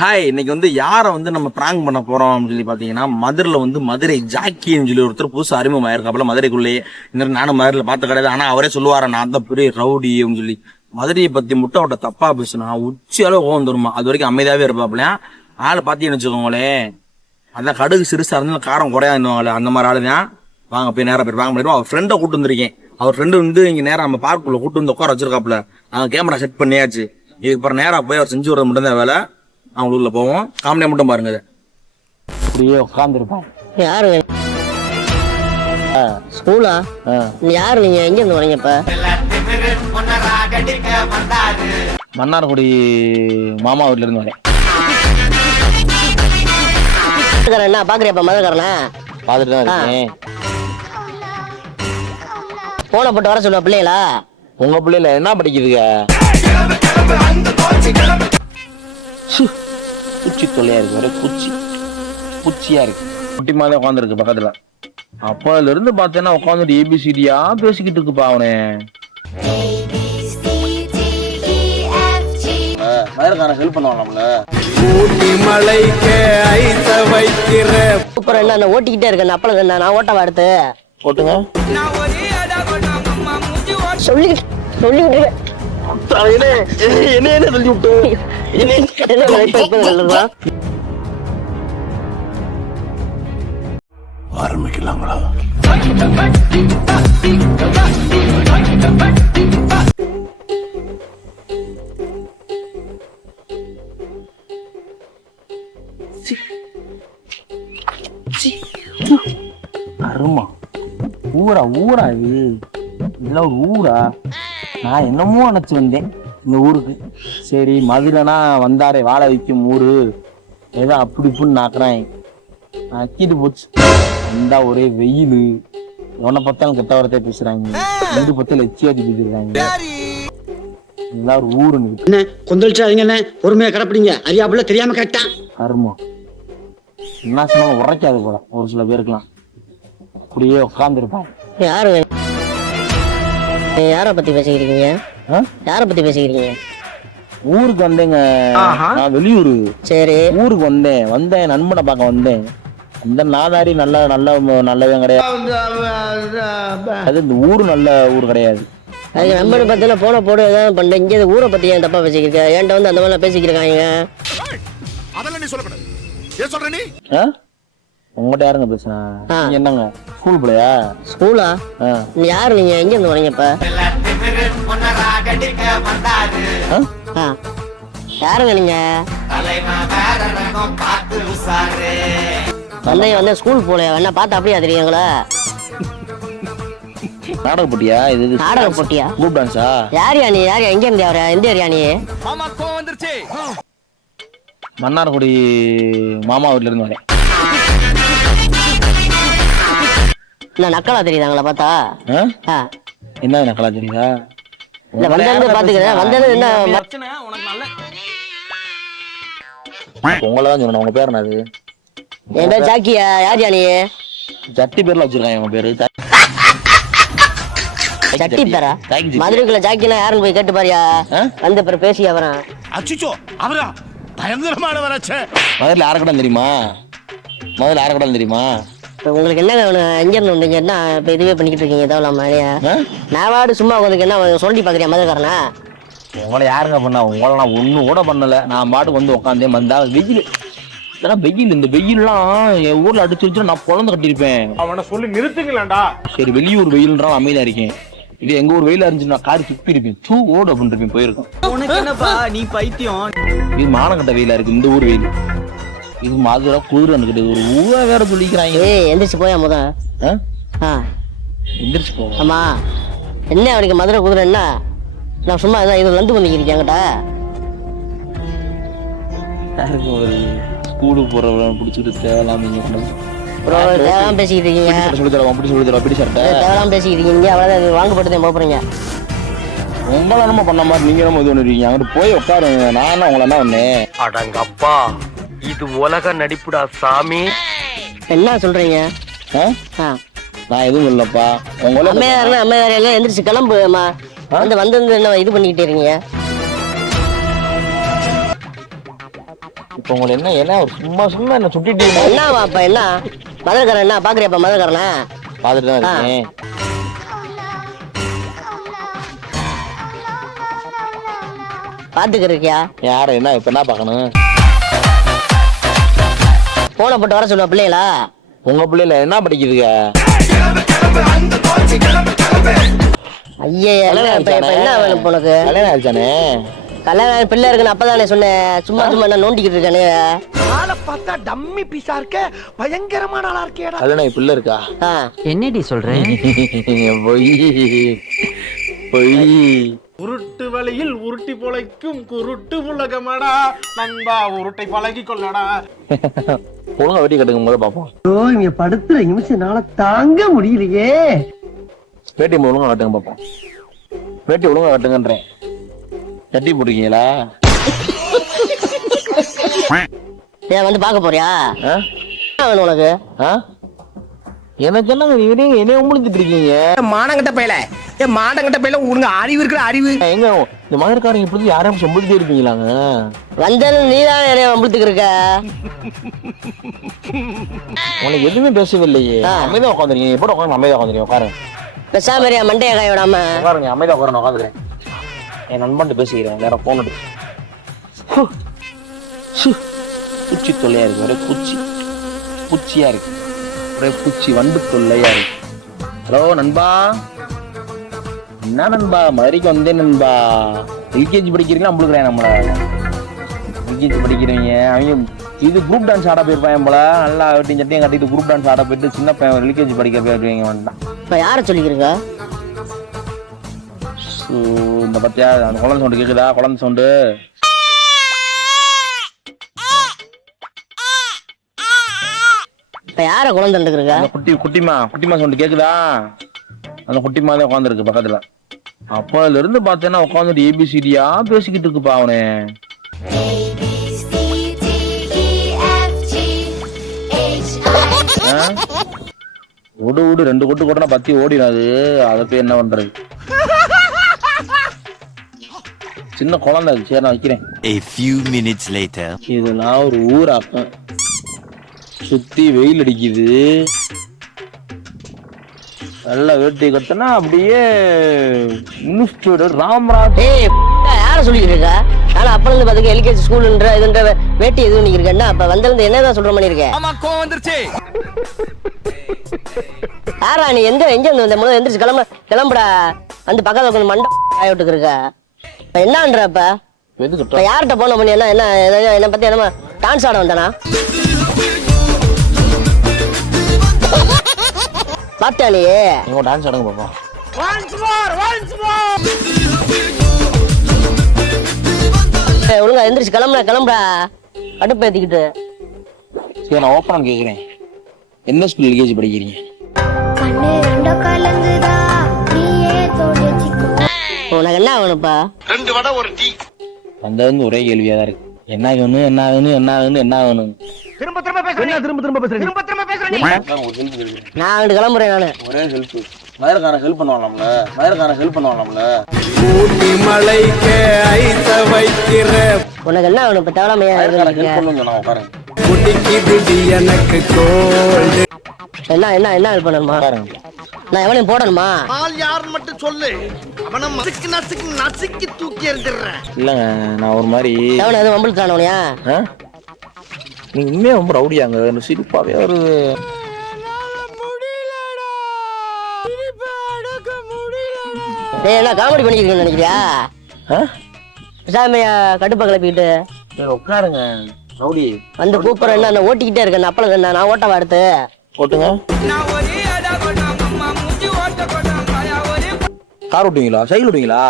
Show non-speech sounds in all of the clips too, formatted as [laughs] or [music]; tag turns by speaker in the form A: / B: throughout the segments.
A: Hi இன்னைக்கு வந்து யாரை வந்து நம்ம பிராங்க் பண்ண போறோம் அப்படின்னு சொல்லி பாத்தீங்கன்னா மதுரையில் வந்து மதுரை ஜாக்கின்னு சொல்லி ஒருத்தர் புதுசு அறிமுகமாயிருக்காப்புல. மதுரைக்குள்ளேயே இந்த மாதிரி நானும் மதுரையில் பார்த்த கிடையாது ஆனால் அவரே சொல்லுவாரா நான் தான் பெரிய ரவுடி அப்படின்னு சொல்லி. மதுரையை பத்தி முட்டை அவட்ட தப்பா பேசினா உச்சி அளவு கோவம் தருமா அது வரைக்கும் அமைதியாவே இருப்பாப்புல. ஆள் பார்த்தீங்கன்னு வச்சுக்கோங்களேன் அதான் கடுகு சிறுசா இருந்தாலும் காரம் குறையாதுவாங்களே அந்த மாதிரி ஆளு தான் வாங்க போய் நேராக போய் வாங்க முடியும் அவர் ஃப்ரெண்டை கூட்டு வந்திருக்கேன். அவர் ஃப்ரெண்டு வந்து இங்க நேராக நம்ம பார்க்குள்ள கூட்டு வந்து உட்கார வச்சிருக்காப்புல. அவங்க கேமரா செட் பண்ணியாச்சு. இதுக்கு அப்புறம் போய் அவர் செஞ்சு விடுறது மட்டும்தான் வேலை. அவங்க உள்ள போவோம். காமெடியா மட்டும் பாருங்க இதை அப்படியே உட்காந்துருப்பான்
B: யாரு? ஸ்கூலா? யாரு? நீங்க எங்க இருந்து வரீங்க இப்ப?
A: மன்னார்குடி மாமா வீட்ல இருந்து வரேன்
B: என்ன? பாக்குறியாப்பா மதுரக்காரனா?
A: பார்த்துட்டு தான் இருக்கேன்.
B: போன போட்டு வர சொல்லுவா பிள்ளைகளா?
A: உங்க பிள்ளைல என்ன படிக்குதுங்க? குச்சி தொல்லையா இருக்கு ஒரே குச்சி. குச்சியா இருக்கு. குட்டி மாதிரி உட்காந்துருக்கு பக்கத்துல. அப்போதுல இருந்து பார்த்தேன்னா உட்காந்துட்டு ஏபிசிடியா பேசிக்கிட்டு இருக்குப்பா அவனே. மதுரக்காரன் ஹெல்ப் பண்ணுவான் நம்மள.
B: அப்புறம் என்ன நான் ஓட்டிக்கிட்டே இருக்கேன் நான் ஓட்டவா அடுத்து?
A: போட்டுங்க
B: சொல்லிக்கிட்டு சொல்லிக்கிட்டு இருக்கேன்.
A: என்ன என்ன சொல்லி விட்டு அருமா. ஊரா ஊரா இது. இதெல்லாம் ஊரா? நான் என்னமோ நினைச்சு வந்தேன். இந்த ஊருக்கு. சரி மதுரைனா வந்தாரே வாழ வைக்கும் ஊரு. ஏதோ அப்படி இப்படின்னு நாக்குறான் அக்கிட்டு போச்சு. வந்தா ஒரே வெயில். எவனை பார்த்தாலும் கெட்ட வார்த்தையா பேசுறாங்க. ரெண்டு பத்தில எச்சியாதி பேசிருக்காங்க இதெல்லாம் ஒரு ஊருன்னு.
C: என்ன கொந்தளிச்சாதீங்க என்ன பொறுமையா கிடப்பிடிங்க. அறியாப்புல தெரியாம கேட்டான்
A: கருமம் என்ன சொன்னாலும் உரைக்காது போல. ஒரு சில பேருக்குலாம் அப்படியே உட்காந்துருப்பான்
B: யாரு? யார பத்தி பேசிக்கிறீங்க யார பத்தி பேசிக்கிறீங்க
A: ஊருக்கு வந்தேங்க நான் வெளியூரு.
B: சரி.
A: ஊருக்கு வந்தேன் வந்தேன் நண்பனை பார்க்க வந்தேன். அந்த நாதாரி நல்ல நல்ல நல்லவன் கிடையாது. அது இந்த ஊரு நல்ல ஊர் கிடையாது.
B: அதுக்கு நம்பர் பத்தில போன போடு ஏதாவது பண்ண. இங்க இந்த ஊரை பத்தி ஏன் தப்பா பேசிக்கிறீங்க என்கிட்ட வந்து அந்த மாதிரிலாம் பேசிக்கிறாங்க
D: அதெல்லாம் நீ சொல்லக்கூடாது. ஏன் சொல்ற நீ?
A: ஆ? உங்ககிட்ட யாருங்க பேசுனா? என்னங்க? ஸ்கூல் பிள்ளையா?
B: ஸ்கூலா
A: ஆ.
B: நீ யாரு? நீங்க எங்க இருந்து வரீங்க இப்ப. யாருங்க நீங்க? வந்து வந்து ஸ்கூல் போல என்ன பார்த்து அப்படியே தெரியுங்களா
A: நாடக போட்டியா? இது இது
B: நாடக போட்டியா?
A: குரூப் டான்ஸா
B: யாரியா நீ? யார் எங்க இருந்து எந்த ஏரியா நீ?
A: மன்னார்குடி மாமா வீட்ல இருந்து வரேன்.
B: இல்ல நக்கலா தெரியுதாங்களா பார்த்தா?
A: ஆ?
B: ஆ.
A: என்ன நக்கலா தெரியுதா?
B: இல்ல வந்தது பாத்துக்கிறேன். வந்தது என்ன
A: உங்களை தான் சொன்னேன் உங்க பேர் என்னது?
B: என் பேர் ஜாக்கியா. யாரியா நீ
A: ஜட்டி பேர்ல வச்சிருக்காங்க உங்க பேரு.
B: ஜட்டி பேரா. மதுரைக்குள்ள ஜாக்கினா யாருன்னு போய் கேட்டு பாரியா? வந்து பிறகு பேசி அவரன்
D: அச்சுச்சோ அவரா? பயங்கரமானவராச்சே
A: முதல்ல யாரக்கடம் தெரியுமா? முதல்ல யாரக்கடம் தெரியுமா?
B: இப்ப உங்களுக்கு என்ன வேணும்? எங்க இருந்து வந்தீங்க என்ன இப்ப இதுவே பண்ணிக்கிட்டு இருக்கீங்க? தேவலாம
A: ஆ?
B: நான் வாடு சும்மா உனக்கு என்ன சொல்லி பாக்குறியா மதுரக்காரனா?
A: உங்களை யாருங்க பண்ணா? உங்களை நான் ஒண்ணும் கூட பண்ணல. நான் பாட்டுக்கு வந்து உட்காந்தேன் வந்தா வெயில். இதெல்லாம் வெயில் இந்த வெயில்லாம் என் ஊர்ல அடிச்சு நான் குழந்தை கட்டியிருப்பேன்.
E: அவனை சொல்லி நிறுத்துங்களேன்டா
A: சரி வெளியூர் வெயில்ன்றான் அமைதியா இருக்கேன். இது எங்க ஊர் வெயிலா இருந்துச்சு நான் காரி துப்பி இருப்பேன். தூ ஓடு அப்படின்னு இருப்பேன் போயிருக்கேன்
F: உனக்கு என்னப்பா? நீ பைத்தியம்.
A: இது மானக்கட்ட வெயிலா இருக்கு இந்த ஊர் வெயில். இது மதுரை குளிர் எனக்கு ஒரு ஊரா வேற சொல்லிக்கிறாங்க.
B: ஏய் எந்திரிச்சு போயா முத?
A: ஆ?
B: ஆ.
A: எந்திரிச்சு போவோம்
B: ஆமா என்ன அவனுக்கு மதுரை குதிரை என்ன? நான் சும்மா இதான் இது லந்து பண்ணிக்கிறீங்க என்கிட்ட?
A: யாருக்கு ஒரு ஸ்கூலுக்கு போறவன் பிடிச்சிட்டு தேவையில்லாம கொண்டு.
B: ப்ரோ தேவையான பேசிக்கிட்டு இருக்கீங்க.
A: சொல்லி தரவா? பிடி சொல்லி தரவா? பிடி சட்டை
B: தேவையான பேசிக்கிட்டு இருக்கீங்க. அவ்வளோதான் இது வாங்கப்பட்டு போறீங்க.
A: உங்களை நம்ம பண்ண மாதிரி நீங்க நம்ம இது பண்ணிருக்கீங்க. அங்கிட்டு போய் உட்காருங்க. நான் உங்களை என்ன பண்ணேன்?
F: அடங்கப்பா. இது உலக நடிப்புடா சாமி.
B: என்ன சொல்றீங்க?
A: ஆ?
B: ஆ.
A: நான் எதுவும் இல்லப்பா உங்களை
B: அம்மையார் அம்மையார் எல்லாம் எந்திரிச்சு கிளம்பு அம்மா. வந்து வந்து என்ன இது பண்ணிக்கிட்டே இருக்கீங்க?
A: இப்போ உங்களுக்கு என்ன என்ன ஒரு சும்மா சும்மா என்ன சுட்டிட்டு
B: என்னவா அப்ப என்ன? மதுரக்காரன் என்ன? பாக்குறியாப்பா மதுரக்காரனா
A: பார்த்துட்டு தான் இருக்கேன்.
B: பாத்துக்க இருக்கியா?
A: யார என்ன இப்ப என்ன பார்க்கணும்?
B: போன போட்டு வர சொல்லுவா பிள்ளைகளா?
A: உங்க பிள்ளைல என்ன படிக்குதுங்க?
B: ஐயே என்ன வேணும் உனக்கு?
A: கல்யாணம் ஆயிடுச்சானே?
B: கல்யாணம் பிள்ளை இருக்குன்னு அப்பதானே சொன்னேன் சும்மா சும்மா என்ன நோண்டிக்கிட்டு இருக்கானே
F: ஆளை பார்த்தா டம்மி பீஸா இருக்க. பயங்கரமான ஆளா இருக்கேடா.
A: கல்யாணம் ஆகி பிள்ளை இருக்கா?
E: என்னடி சொல்ற? [laughs]
A: பொய். பொய்.
G: உருட்டு வழியில் உருட்டி பொழைக்கும் குருட்டு உலகமடா. நண்பா உருட்டை பழகி கொள்ளடா.
A: ஒழுங்கா வெட்டி கட்டுங்க முதல்ல பார்ப்போம்
C: இங்க படுத்துற நிமிஷம்னால தாங்க முடியலையே.
A: வேட்டி ஒழுங்கா கட்டுங்க பார்ப்போம் வேட்டி ஒழுங்கா கட்டுங்கன்றேன். கட்டி போட்டுருக்கீங்களா?
B: ஏன் வந்து பார்க்க போறியா? உனக்கு?
A: ஆ? எனக்கு என்னங்க நீங்க என்ன உமுழுத்துட்டு இருக்கீங்க?
F: மானங்கட்ட பையல. ஏன் மானங்கட்ட பையல உனக்கு அறிவு இருக்கிற அறிவு.
A: எங்க? இந்த மதுரக்காரங்க இப்படி யாரையும் சொல்லிட்டே இருப்பீங்களாங்க?
B: வந்தது நீ தான் நிறைய வம்பளுத்துக்கு இருக்க?
A: உனக்கு எதுவுமே பேசவில்லையே. அமைதியா உட்காந்துருக்கீங்க. எப்படி உட்காந்து அமைதியா உட்காந்துருக்கீங்க? உட்காருங்க
B: பெசாம மண்டைய காய விடாம.
A: உட்காருங்க அமைதியா உட்காரணும் உட்காந்துக்கிறேன். என் நண்பன்ட்டு பேசிக்கிறேன். வேற போன் எடுத்து பூச்சி தொல்லையா இருக்கு. ஒரே பூச்சி பூச்சியா இருக்கு. ஒரே பூச்சி வண்டு தொல்லையா இருக்கு. ஹலோ நண்பா. என்ன நண்பா? மதுரைக்கு வந்தேன் நண்பா. எல்கேஜி படிக்கிறீங்களா? நம்மளுக்குறேன் நம்மள. எல்கேஜி படிக்கிறீங்க அவங்க இது குரூப் டான்ஸ் ஆட போயிருப்பாங்க போல. நல்லா வெட்டி சட்டையும் கட்டிட்டு குரூப் டான்ஸ் ஆட போயிட்டு சின்ன பையன் எல்கேஜி படிக்க போயிருக்கீங்க வேண்டாம்
B: இப்ப யார சொல்லிக்கிறீங்க?
A: ஸோ இந்த பத்தியா அந்த குழந்தை சவுண்டு கேக்குதா? குழந்தை சவுண்டு.
B: இப்ப யார குழந்தை இருக்க
A: அந்த குட்டி குட்டிமா குட்டிமா சவுண்டு கேக்குதா? அந்த குட்டிமா தான் உட்காந்துருக்கு பக்கத்துல அப்போதுல இருந்து பார்த்தேன்னா உட்காந்துட்டு ஏபிசிடியா பேசிக்கிட்டு இருக்குப்பா அவனே.
H: A B C D E F G H I
A: ஆ? விடு விடு ரெண்டு கொட்டு கொட்டினா பத்தி ஓடிடாது. அதை போய் என்ன பண்றது? சின்ன குழந்தை அது. சரி நான் வைக்கிறேன்.
I: A few minutes later.
A: இதெல்லாம் ஒரு ஊராக்கம். சுத்தி வெயில் அடிக்குது. நல்ல வேட்டி கட்டினா அப்படியே இன்ஸ்டியூட் ராமராஜ்.
B: ஏய் யார சொல்லிக்கிட்டு இருக்க? ஆனா அப்ப இருந்து பாத்துக்க எல்கேஜி ஸ்கூல்ன்ற இதுன்ற வேட்டி எதுவும் நீங்க இருக்க என்ன அப்ப வந்திருந்து என்னதான் சொல்ற மாதிரி இருக்க?
F: ஆமா கோவம் வந்துருச்சு.
B: யாரா நீ? எங்க எங்க இருந்து வந்த? முதல்ல எந்திரிச்சு கிளம்ப கிளம்புடா. வந்து பக்கத்துல கொஞ்சம் மண்டை ஆய விட்டுக்கு இருக்க. இப்ப என்னன்ற இப்ப
A: எது
B: இப்ப யார்கிட்ட போன பண்ணி என்ன என்ன என்ன- என்ன பத்தி என்ன டான்ஸ் ஆட வந்தானா? நீ
A: நீங்க டான்ஸ் ஆடுங்க பாப்போம்
B: ஒழுங்கா எந்திரிச்சு கிளம்புடா கிளம்புடா. கடுப்பு ஏத்திக்கிட்டு.
A: சரி நான் ஓப்பனா கேக்குறேன். என்ன ஸ்கூல் எல்கேஜி படிக்கிறீங்க?
B: உனக்கு என்ன வேணும்ப்பா
D: ரெண்டு வடை ஒரு டீ.
A: வந்தது ஒரே கேள்வியா தான் இருக்கு. என்ன வேணும் என்ன வேணும் என்ன வேணும் என்ன வேணும்?
F: திரும்ப திரும்ப பேசுறேன் திரும்ப திரும்ப பேசுறேன் திரும்ப திரும்ப பேசுறேன்
B: நான் அங்கிட்டு கிளம்புறேன் நானு.
A: ஒரே ஹெல்ப். மதுரக்காரன் ஹெல்ப் பண்ணுவாங்களாம்ல மதுரக்காரன் ஹெல்ப் பண்ணுவாங்களாம்ல
G: மலைக்கு ஐச வைக்கிற
B: உனக்கு என்ன வேணும்? இப்ப தேவலாமையா
A: ஹெல்ப் பண்ணுன்னு சொன்னாங்க பாருங்க
G: குடிக்குது எனக்கு கோல்டு
B: என்ன என்ன என்ன ஹெல்ப் பண்ணணுமா நான் எவனையும் போடணுமா?
D: ஆள் யாருன்னு மட்டும் சொல்லு. அவனை நசுக்கு நசுக்கு நசுக்கி தூக்கி எறிஞ்சிடுறேன்.
A: இல்லைங்க நான் ஒரு மாதிரி
B: எவனை எதுவும் வம்பிழுத்தானவனையா
A: ஆ? நீங்க உண்மையா ரொம்ப ரவுடியாங்க எனக்கு சிரிப்பாவே ஒரு
B: டேய் என்ன காமெடி பண்ணிக்கிறீங்கன்னு நினைக்கிறியா?
A: ஆ?
B: கடுப்பை கிளப்பிக்கிட்டு.
A: சரி, உட்காருங்க. ரவுடி.
B: வந்து கூப்பிடுறேன் என்ன ஓட்டிக்கிட்டே இருக்கேன். அப்பளம் என்ன நான் ஓட்டவா எடுத்து
A: போட்டுங்க கார் ஓட்டுவீங்களா? சைக்கிள் ஓட்டுவீங்களா?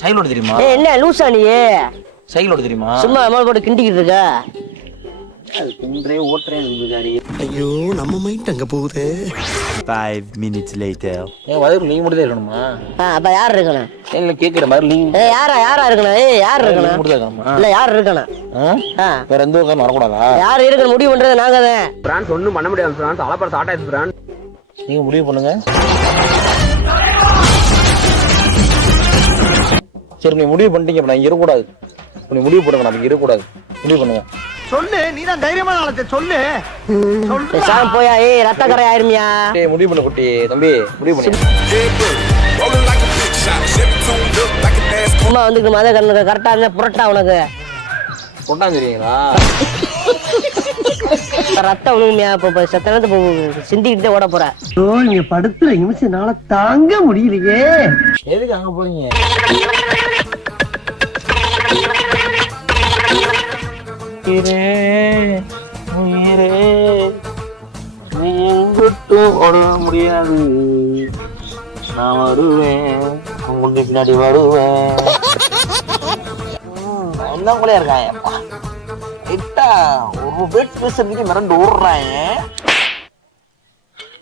A: சைக்கிள் ஓட்ட தெரியுமா?
B: ஏய் என்ன லூசா நீ?
A: சைக்கிள் ஓட்ட தெரியுமா?
B: சும்மா அம்மா போட்டு கிண்டிக்கிட்டு இருக்க.
A: தின்றே ஓட்டுறேன்
D: ஐயோ நம்ம மைண்ட் அங்க போகுது.
I: Five minutes later.
A: ஏன் வயிறு நீங்க மட்டும் இருக்கணுமா?
B: ஆ, அப்ப யார் இருக்கணும்?
A: இல்ல கேக்குற மாதிரி நீங்க
B: ஏய் யாரா யாரா இருக்கணும்? ஏய் யார் இருக்கணும்?
A: மட்டும் இருக்கணுமா?
B: இல்ல யார் இருக்கணும்?
A: ஆ?
B: ஆ,
A: வேற எந்த உட்காந்து வரக்கூடாதா?
B: யார் இருக்கணும்? முடிவு பண்றது நாங்க தான்.
F: பிரான்ஸ் ஒண்ணும் பண்ண முடியாது பிரான்ஸ். அலப்பற சாட்டாயிடுச்சு பிரான்ஸ்.
A: நீங்க முடிவு பண்ணுங்க. சரி நீ முடிவு பண்ணிட்டீங்க இப்ப நான் இங்க இருக்கக்கூடாது. இப்ப நீ முடிவு பண்ணுங்க நம்ம இங்க இருக்கக்கூடாது. முடிவு பண்ணுங்க.
F: சொல்லு நீ தான் தைரியமான ஆளத்தை சொல்லு. சொல்லு
B: பேசாம போயா ஏய் ரத்த கரை ஆயிருமியா?
A: முடிவு பண்ணு குட்டி தம்பி முடிவு பண்ணு.
B: சும்மா வந்து மத கண்ணுக்கு கரெக்டா இருந்தா புரட்டா உனக்கு.
A: கொண்டாந்து தெரியுங்களா
B: ரத்தம் விழுகுமியா இப்போ செத்த நேரத்து சிந்திக்கிட்டே ஓட போற.
F: ஓ இங்க படுத்துற நிமிஷம்னால தாங்க முடியலையே.
A: எதுக்கு அங்க போறீங்க? உயிரே, உயிரே, நீ எங்கிட்டும் ஓட முடியாது. நான் வருவேன். உங்களுக்கு பின்னாடி வருவேன். என்ன கூட இருக்காங்கப்பா கிட்டா ஒரு பேட் பேசுறதுக்கு மிரண்டு ஓடுறாங்க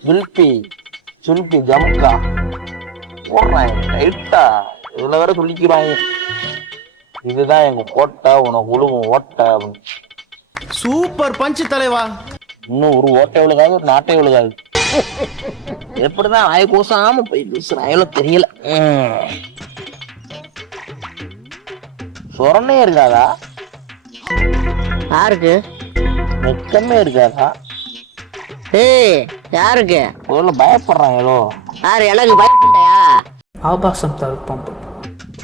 A: ஜுல்பி ஜுல்பி ஜமுக்கா ஓடுறாங்க ரைட்டா இதில் வேற சொல்லிக்கிறாங்க இதுதான் எங்கள் கோட்டை உனக்கு உழுவும் ஓட்டை அப்படின்னு.
G: சூப்பர் பஞ்சு தலைவா.
A: இன்னும் ஒரு ஓட்டை விழுகாது ஒரு நாட்டை விழுகாது. எப்படிதான் ஆய கூசாம போய் பேசுறாங்களோ தெரியல. சொரணே இருக்காதா?
B: யாருக்கு?
A: வெக்கமே இருக்காதா?
B: ஏய் யாருக்கு?
A: முதல்ல பயப்படுறாங்களோ
B: யாரு எனக்கு பயப்பண்டையா
E: ஆபாசம் தவிர்ப்போம்.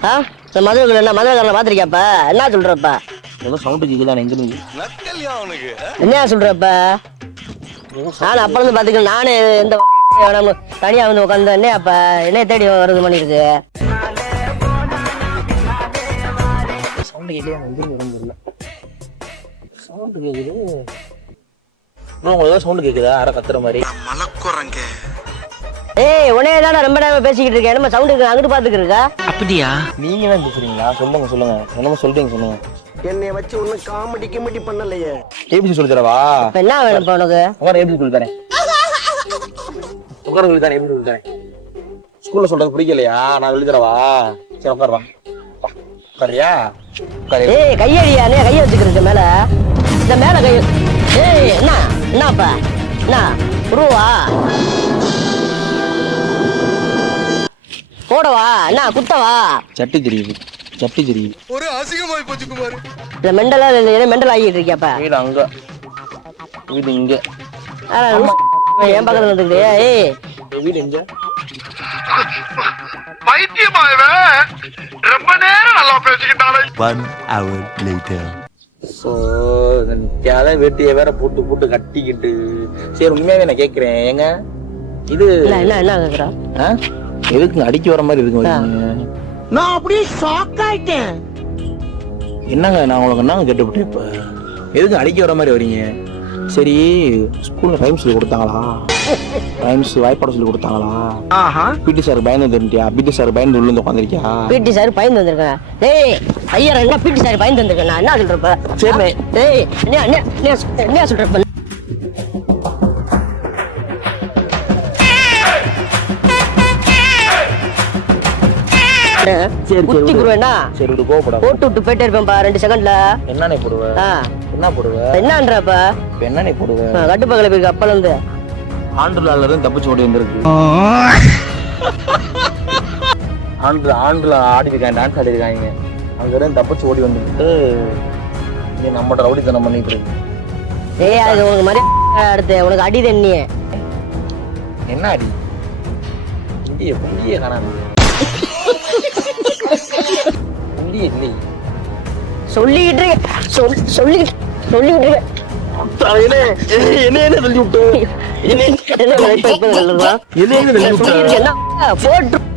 B: ஆ? இந்த மதுரை என்ன மதுரைக்காரனை பாத்திருக்கியாப்ப என்ன சொல்றப்ப?
A: ஏதோ சவுண்டு கேக்குதான் எங்க இருந்து
B: என்ன சொல்றப்ப? நானும் அப்ப இருந்து பாத்துக்கிறேன் நானு எந்த நம்ம [laughs] தனியா வந்து உட்காந்து என்ன அப்ப? என்ன தேடி வருது பண்ணிருக்கு
A: சவுண்டு கேட்கல எங்க சவுண்டு கேக்குது. Bro, உங்களுக்கு ஏதோ சவுண்டு கேக்குதா? யாரோ கத்துற மாதிரி.
B: ஏய் உடனே தானே ரொம்ப நேரம் பேசிக்கிட்டு இருக்கேன். நம்ம சவுண்டு அங்கிட்டு பாத்துக்கிட்டு இருக்கா
A: நீங்க தான் பேசுறீங்களா? சொல்லுங்க சொல்லுங்க. என்னமோ சொல்றீங்க சொல்லுங்க.
F: என்னைய வச்சு ஒன்னும் காமெடி கிமெடி பண்ணலையே.
A: ஏபிசி சொல்லி தரவா
B: என்ன வேணும் உனக்கு?
A: உட்கார ஏபிசி சொல்லி தரேன் உட்கார சொல்லி தரேன் ஏபிசி சொல்லி தரேன் ஸ்கூல்ல சொல்றது பிடிக்கலையா? நான் சொல்லி தரவா சரி உட்கார் வா. உட்காரியா? உட்காரு
B: ஏய் கையடியா? நீ கைய வச்சுக்கிறது மேல? இந்த மேல கை ஏய் என்ன? என்னப்பா என்ன? உருவா? போடவா? என்ன குத்தவா?
A: சட்டி தெரியுது. சட்டி தெரியுது.
B: இந்த மெண்டலா இல்லை மெண்டல் ஆகிட்டு இருக்கியாப்பா?
A: வீடு அங்க. வீடு இங்க.
B: என் பக்கத்துல வந்துக்கிட்டு ஏய்
A: வீடு எங்க?
D: பைத்தியமா ரொம்ப நேரம் நல்லா பேசிக்கிட்டாலே.
I: One hour later.
A: ஸோ வேட்டியை வேற போட்டு போட்டு கட்டிக்கிட்டு. சரி உண்மையாவே நான் கேட்குறேன் ஏங்க இது
B: என்ன என்ன
A: ஆ? எதுக்கு அடிக்க வர மாதிரி இருக்கு
F: நான் அப்படியே ஷாக் ஆயிட்டேன்.
A: என்னங்க நான் உங்களுக்கு என்னங்க கேட்டுவிட்டேன் இப்போ? எதுக்கு அடிக்க வர மாதிரி வரீங்க? சரி ஸ்கூல்ல ரைம்ஸ் சொல்லி கொடுத்தாங்களா? ரைம்ஸ் வாய்ப்பாடு சொல்லி கொடுத்தாங்களா?
F: ஆஹா.
A: பிடி சார் பயந்து தெரிஞ்சியா பிடி சார் பயந்து உள்ள உட்காந்துருக்கியா
B: பிடி சார் பயந்து வந்திருக்கேன். டேய் ஐயர் என்ன பிடி சார் பயந்து வந்திருக்கேன்? நான் என்ன சொல்றப்ப
A: சரி
B: டேய் என்ன என்ன என்ன- என்ன சொல்றப்ப
A: சரி,
B: குத்தி
A: விடு.
B: குருவேண்ணா
A: சரி விடு கோவப்படாத.
B: போட்டு விட்டு போயிட்டே இருப்பேன்பா ரெண்டு செகண்ட்ல
A: போடுவ?
B: ஆ.
A: என்ன போடுவ?
B: என்னன்றப்ப?
A: இப்ப என்னண்ணே போடுவ?
B: போயிருக்கு அப்பல இருந்து.
A: ஆண்டுலால இருந்து தப்பிச்சு ஓடி வந்திருக்கு. ஆண்டு ஆண்டுல ஆடி இருக்காங்க டான்ஸ் ஆடி இருக்காங்க அங்க இருந்து தப்பிச்சு ஓடி வந்துட்டு நீ நம்மட ரவுடித்தனம் பண்ணிட்டு இருக்கு
B: ஏய் அது உனக்கு மாதிரி அடுத்து. உனக்கு அடி தண்ணி
A: என்ன அடி? இந்திய காணாம. புண்டிய இல்லை
B: சொல்லிக்கிட்டு இருக்க சொல் சொல்லிக்கிட்டு சொல்லிக்கிட்டு இருக்க
A: என்ன என்ன சொல்லி